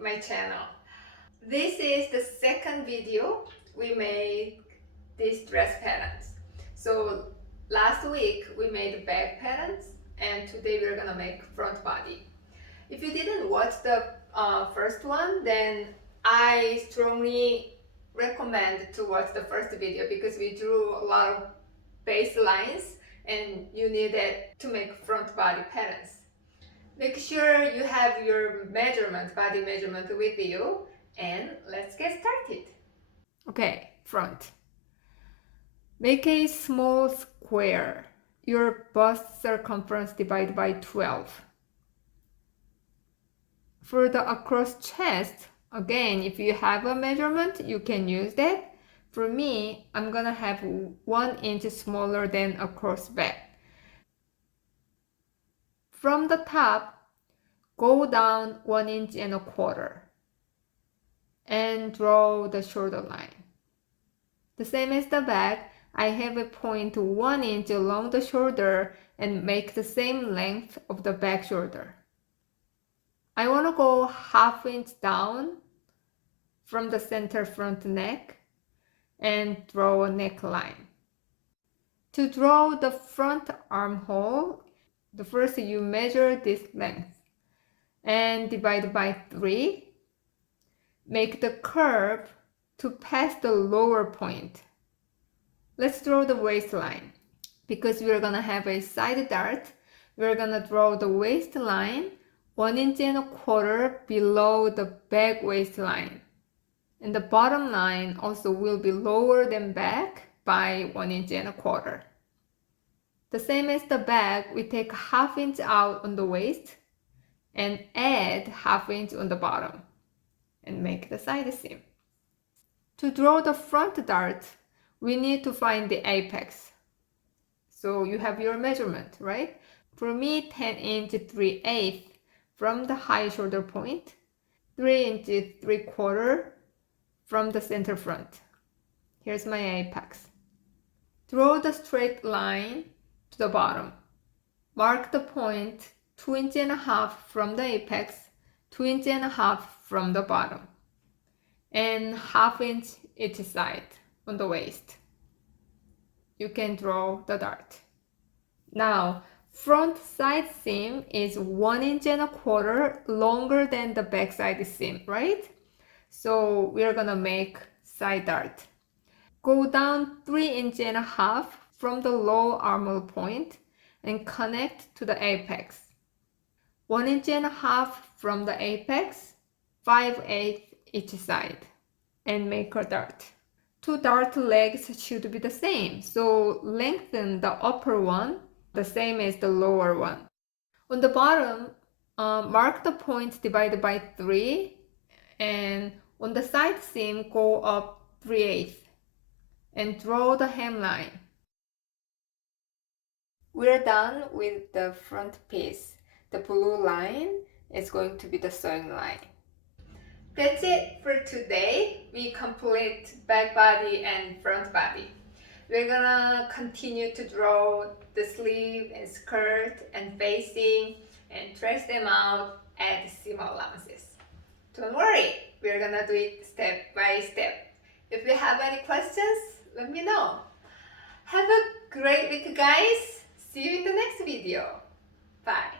my channel. This is the second video we made these dress patterns. So last week we made back patterns and today we're gonna make front body. If you didn't watch the first one, then I strongly recommend to watch the first video because we drew a lot of baselines and you need it to make front body patterns. Make sure you have your measurement, body measurement with you, and let's get started. Okay, front. Make a small square. Your bust circumference divided by 12. For the across chest, again, if you have a measurement, you can use that. For me, I'm gonna have 1 inch smaller than across back. From the top, go down 1 inch and a quarter and draw the shoulder line. The same as the back, I have a point 1 inch along the shoulder and make the same length of the back shoulder. I want to go ½ inch down from the center front neck and draw a neckline. To draw the front armhole, the first you measure this length and divide by 3. Make the curve to pass the lower point. Let's draw the waistline. Because we're gonna have a side dart, we're gonna draw the waistline 1 inch and a quarter below the back waistline. And the bottom line also will be lower than back by 1 inch and a quarter. The same as the back, we take ½ inch out on the waist and add ½ inch on the bottom and make the side seam. To draw the front dart, we need to find the apex. So you have your measurement, right? For me, 10 inch 3/8 from the high shoulder point, 3 inch 3/4 from the center front. Here's my apex. Draw the straight line to the bottom. Mark the point 2 inch and a half from the apex, 2 inch and a half from the bottom, and ½ inch each side on the waist. You can draw the dart. Now, front side seam is 1 inch and a quarter longer than the back side seam, right? So we're gonna make side dart. Go down 3 inch and a half from the low armhole point and connect to the apex. 1 inch and a half from the apex, 5/8 each side, and make a dart. Two dart legs should be the same, so lengthen the upper one the same as the lower one. On the bottom, mark the point divided by 3, and on the side seam, go up 3/8 and draw the hemline. We're done with the front piece. The blue line is going to be the sewing line. That's it for today. We complete back body and front body. We're gonna continue to draw the sleeve and skirt and facing and trace them out, add seam allowances. Don't worry, we're gonna do it step by step. If you have any questions, let me know. Have a great week, guys. See you in the next video. Bye.